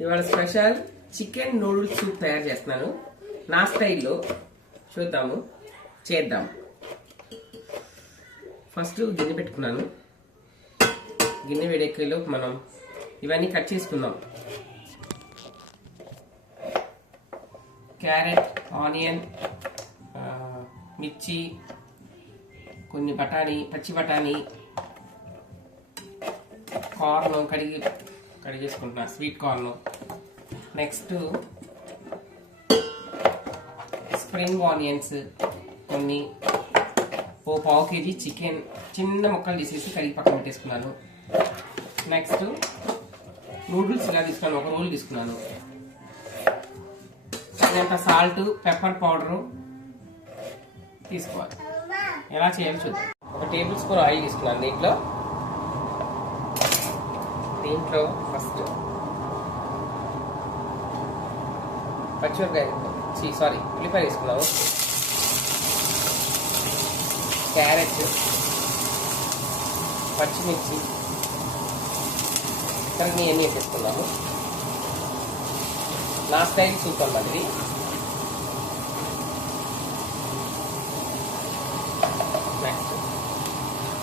ఇవాళ special chicken noodles soup తయారు చేస్తున్నాను. నా స్టైల్లో చూద్దాము. చేద్దాం. ఫస్ట్ గిన్నె పెట్టుకున్నాను. గిన్నె వేడెక్కేలో మనం ఇవన్నీ కట్ చేసుకుందాం. క్యారెట్ ఆనియన్ మిర్చి కొన్ని బఠానీ పచ్చి బఠానీ కార్న్ కడిగి కడిగేసుకుంటున్నా sweet corn next spring onions కొన్ని. ఓ పావు కేజీ చికెన్ చిన్న ముక్కలు తీసేసి కడిగి పక్కన పెట్టేసుకున్నాను. నెక్స్ట్ నూడిల్స్ ఇలా తీసుకున్నాను ఒక రోల్ తీసుకున్నాను. తగినంత సాల్ట్ పెప్పర్ పౌడరు తీసుకోవాలి. ఎలా చేయాలి చూద్దాం. ఒక టేబుల్ స్పూన్ ఆయిల్ తీసుకున్నాను దీంట్లో. దీంట్లో ఫస్ట్ పచ్చిమిరపకాయ చీ సారీ ఉల్లిపాయ తీసుకున్నాము క్యారెట్ పచ్చిమిర్చి కరెక్ట్ ఇవన్నీ వేసేసుకున్నాము నా స్టైల్ సూప్ అన్నమాట ఇది నెక్స్ట్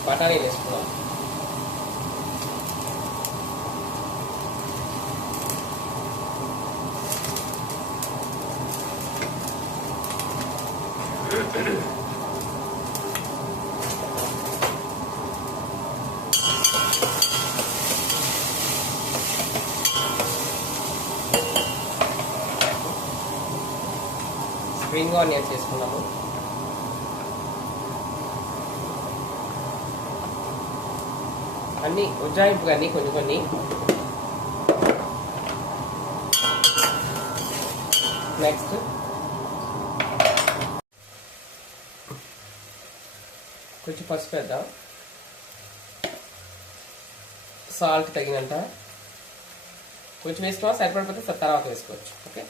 బఠానీ వేసుకున్నాం. రింగ్ ఆనియన్స్ వేసుకున్నాము అన్ని ఉజ్జాయింపు అన్ని కొన్ని కొన్ని. నెక్స్ట్ కొంచెం పసుపు వేద్దాం. సాల్ట్ తగినంత. కొంచెం వేసుకోవాలి సరిపడిపోతే తర్వాత వేసుకోవచ్చు. ఓకే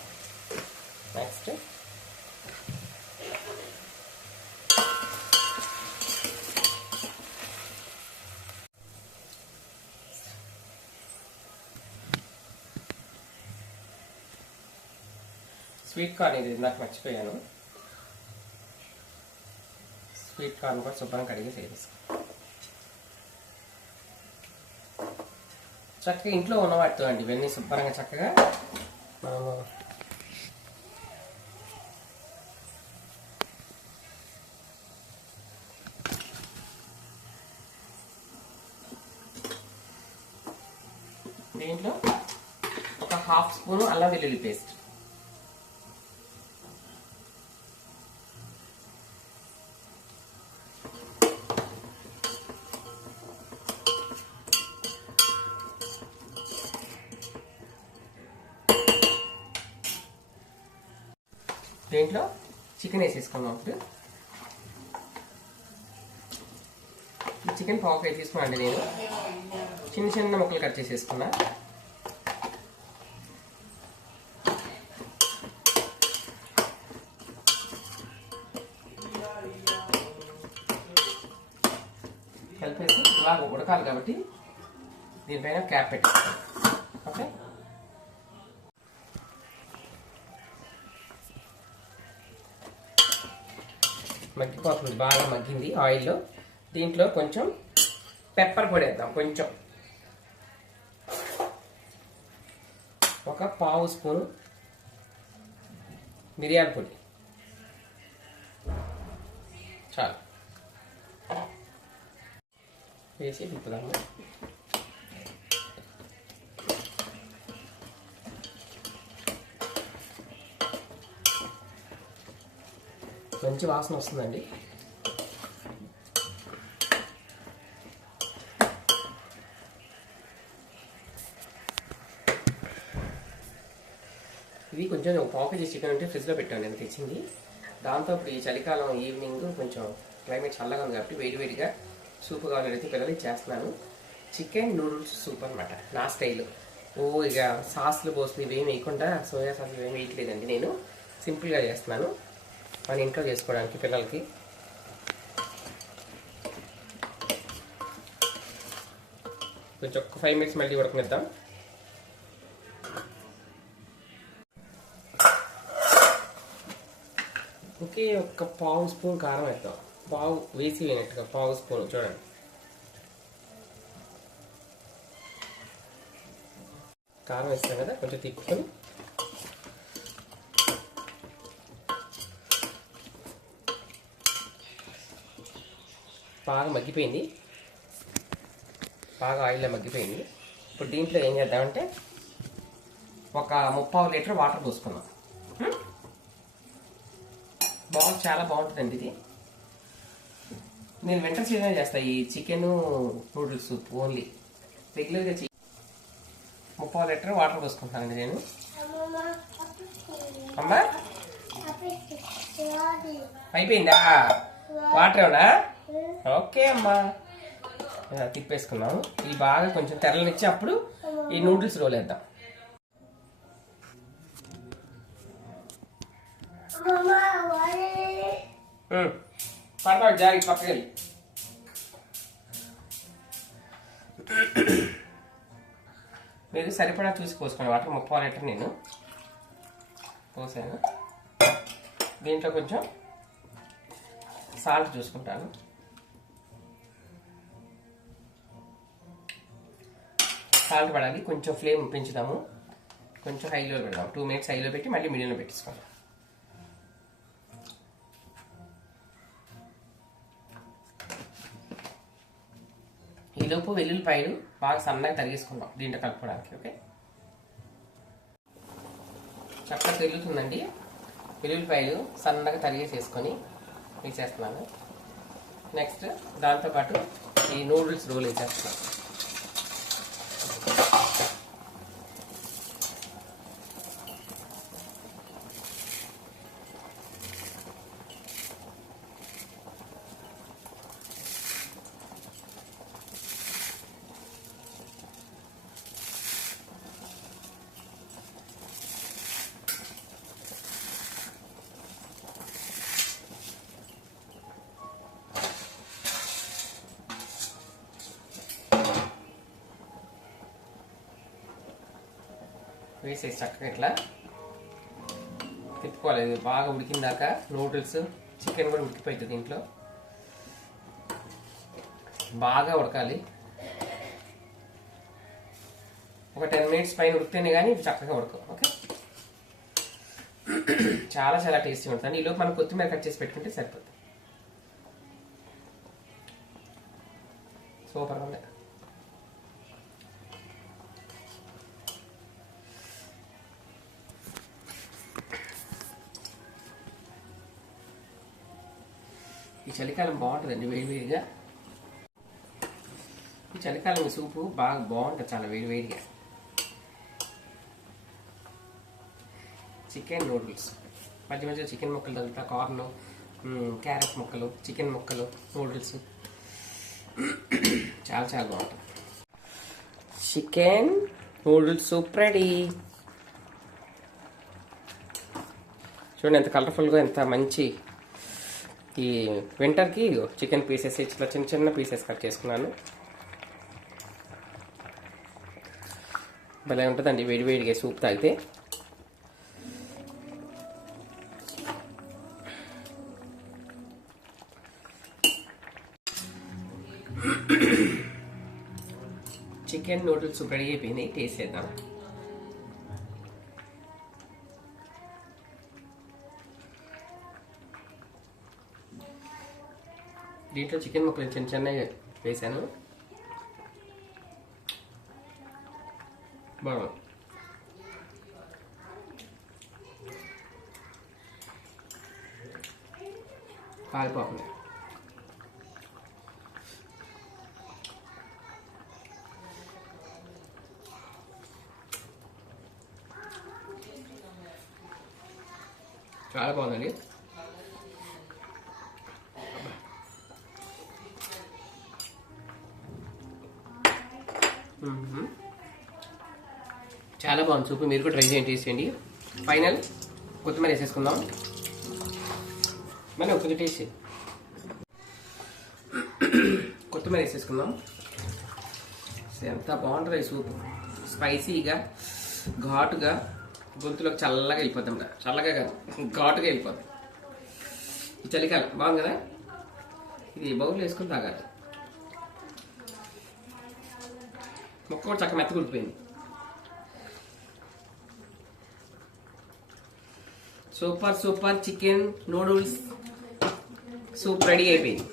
నెక్స్ట్ స్వీట్ కార్న్ ఇది నాకు మర్చిపోయాను. స్వీట్ కార్న్ కూడా శుభ్రం కడిగి చేసేసుకో. చక్కగా ఇంట్లో ఉన్న వాటితో అండి ఇవన్నీ శుభ్రంగా చక్కగా మనము దీంట్లో ఒక హాఫ్ స్పూన్ అల్లం వెల్లుల్లి పేస్ట్. దీంట్లో చికెన్ వేసేసుకున్నాం ఇప్పుడు. ఈ చికెన్ పావు ఫ్రై తీసుకున్నాను నేను. చిన్న చిన్న ముక్కలు కట్ చేసేసుకున్నా. కలిపేసి ఇలాగ ఉడకాలి కాబట్టి దీనిపైన క్యాప్ పెట్టేస్తాను మగ్గిపోతుంది. బాగా మగ్గింది ఆయిల్లో. దీంట్లో కొంచెం పెప్పర్ పొడి వేద్దాం కొంచెం. ఒక పావు స్పూను మిరియాల పొడి. చాలు. వేసి తిప్పుదాము మంచి వాసన వస్తుందండి ఇవి కొంచెం ఒక పావు కేజీ చికెన్ ఉంటే ఫ్రిడ్జ్లో పెట్టాను నేను తెచ్చింది దాంతో ఇప్పుడు ఈ చలికాలం ఈవినింగ్ కొంచెం క్లైమేట్ చల్లగా ఉంది కాబట్టి వేడి వేడిగా సూప్ కావాలని పిల్లలకి చేస్తున్నాను. చికెన్ నూడిల్స్ సూప్ అనమాట నా స్టైల్. ఓ ఇక సాస్లు పోసులు ఇవేమి వేయకుండా సోయా సాస్ ఇవేమి వేయట్లేదండి నేను. సింపుల్గా చేస్తున్నాను. మన ఇంట్లో చేసుకోవడానికి పిల్లలకి. కొంచెం ఒక్క ఫైవ్ మినిట్స్ మళ్ళీ ఉడకనిద్దాం. ఓకే ఒక్క పావు స్పూన్ కారం వేద్దాం. పావు వేసి వేయనట్టుగా పావు స్పూన్ చూడండి. కారం వేస్తాం కదా కొంచెం తిప్పుకొని. బాగా మగ్గిపోయింది. బాగా ఆయిల్లో మగ్గిపోయింది. ఇప్పుడు దీంట్లో ఏం చేద్దామంటే ఒక ముప్పావు లీటర్ వాటర్ పోసుకున్నాం బాగుంది చాలా బాగుంటుందండి ఇది. నేను వెంటర్ సీజన్ చేస్తా ఈ చికెన్ నూడిల్స్ సూప్ ఓన్లీ. రెగ్యులర్గా చి ముప్పై లీటర్ వాటర్ పోసుకుంటానండి నేను. అమ్మా! అయిపోయిందా? వాటర్ ఏమన్నా? ఓకే అమ్మా. తిప్పేసుకున్నాము ఇది బాగా కొంచెం తెరలనిచ్చి అప్పుడు ఈ నూడిల్స్ రోల్ వేద్దాం ఉమ్. పడతాడు జారి పక్కకి వెళ్ళి. మీరు సరిపడా చూసి పోసుకోండి వాటర్ ముప్పై లీటర్ నేను పోసాను దీంట్లో కొంచెం సాల్ట్ చూసుకుంటాను. సాల్ట్ పడాలి కొంచెం ఫ్లేమ్ పెంచుదాము. కొంచెం హైలో పెడదాం. టూ మినిట్స్ హైలో పెట్టి మళ్ళీ మీడియంలో పెట్టేసుకోండి ఈలోపు వెల్లుల్లిపాయలు బాగా సన్నగా తరిగేసుకుందాం దీంట్లో కలుపుకోవడానికి ఓకే? చక్కగా తెల్లుతుందండి వెల్లుల్లిపాయలు సన్నగా తరిగేసేసుకొని వేసేస్తున్నాను. నెక్స్ట్ దాంతోపాటు ఈ నూడిల్స్ రోల్ వేసేస్తున్నాను. వేసేసి చక్కగా ఇట్లా తిప్పుకోవాలి. ఇది బాగా ఉడికిందాక నూడిల్స్ చికెన్ కూడా ఉడికిపోయింది దీంట్లో. బాగా ఉడకాలి. ఒక టెన్ మినిట్స్ పైన ఉడికితేనే కానీ చక్కగా ఉడకవు. ఓకే? చాలా చాలా టేస్టీ ఉంటుంది. ఈలోపు మనం కొత్తిమీర కట్ చేసి పెట్టుకుంటే సరిపోతుంది. సూపర్ ఉంది. చలికాలం బాగుంటుందండి వేడివేడిగా. ఈ చలికాలం సూపు బాగా బాగుంటుంది చాలా వేడివేడిగా. Chicken noodles. మధ్య మధ్య చికెన్ ముక్కలు తగులుతా కార్న్ క్యారెట్ ముక్కలు చికెన్ ముక్కలు నూడిల్స్. చాలా చాలా బాగుంటుంది. Chicken noodles soup ready. చూడండి ఎంత కలర్ఫుల్గా ఎంత మంచి ఈ వింటర్కి చికెన్ పీసెస్ ఇట్లా చిన్న చిన్న పీసెస్ కట్ చేసుకున్నాను. భలే ఉంటుందండి వేడి వేడిగా సూప్ తాగితే. చికెన్ నూడిల్స్ రెడీ అయిపోయినాయి టేస్ట్ చేద్దాం. దీంట్లో చికెన్ ముక్కలు చిన్న చిన్నగా వేసాను. బాగుంది. కాలిపోతుంది. చాలా బాగుందండి. చాలా బాగుంది. సూప్ మీరు కూడా ట్రై చేయండి టేస్ట్ చేయండి. ఫైనల్ కొత్తిమీర వేసేసుకుందాం. మరి కొంచెం టేస్ట్ కొత్తిమీర వేసేసుకుందాం. ఎంత బాగుంటుంది ఈ సూప్. స్పైసీగా ఘాటుగా గొంతులోకి చల్లగా వెళ్ళిపోతాం చల్లగా కాదు ఘాటుగా వెళ్ళిపోతాం ఈ చలికాలం. బాగుంది కదా? ఇది బౌల్ వేసుకుని తాగాలి. మొక్క కూడా చక్క మెత్తకుడిపోయింది super super chicken noodles. Soup ready అయిపోయింది.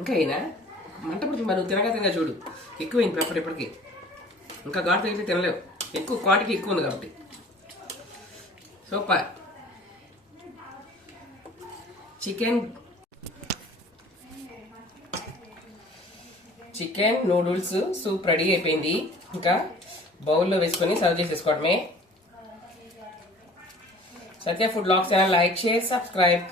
ఇంకా అయినా? మంట పడుతుంది మరి తినగా తినగా చూడు. ఎక్కువైంది పెప్పర్ ఇప్పటికి. ఇంకా ఘాటు అయితే తినలేవు. ఎక్కువ క్వాంటిటీ ఎక్కువ ఉంది కాబట్టి. Super. Chicken chicken noodles soup ready అయిపోయింది. ఇంకా బౌల్లో వేసుకొని సర్వ్ చేసేసుకోవడమే. Satya food blog channel like share subscribe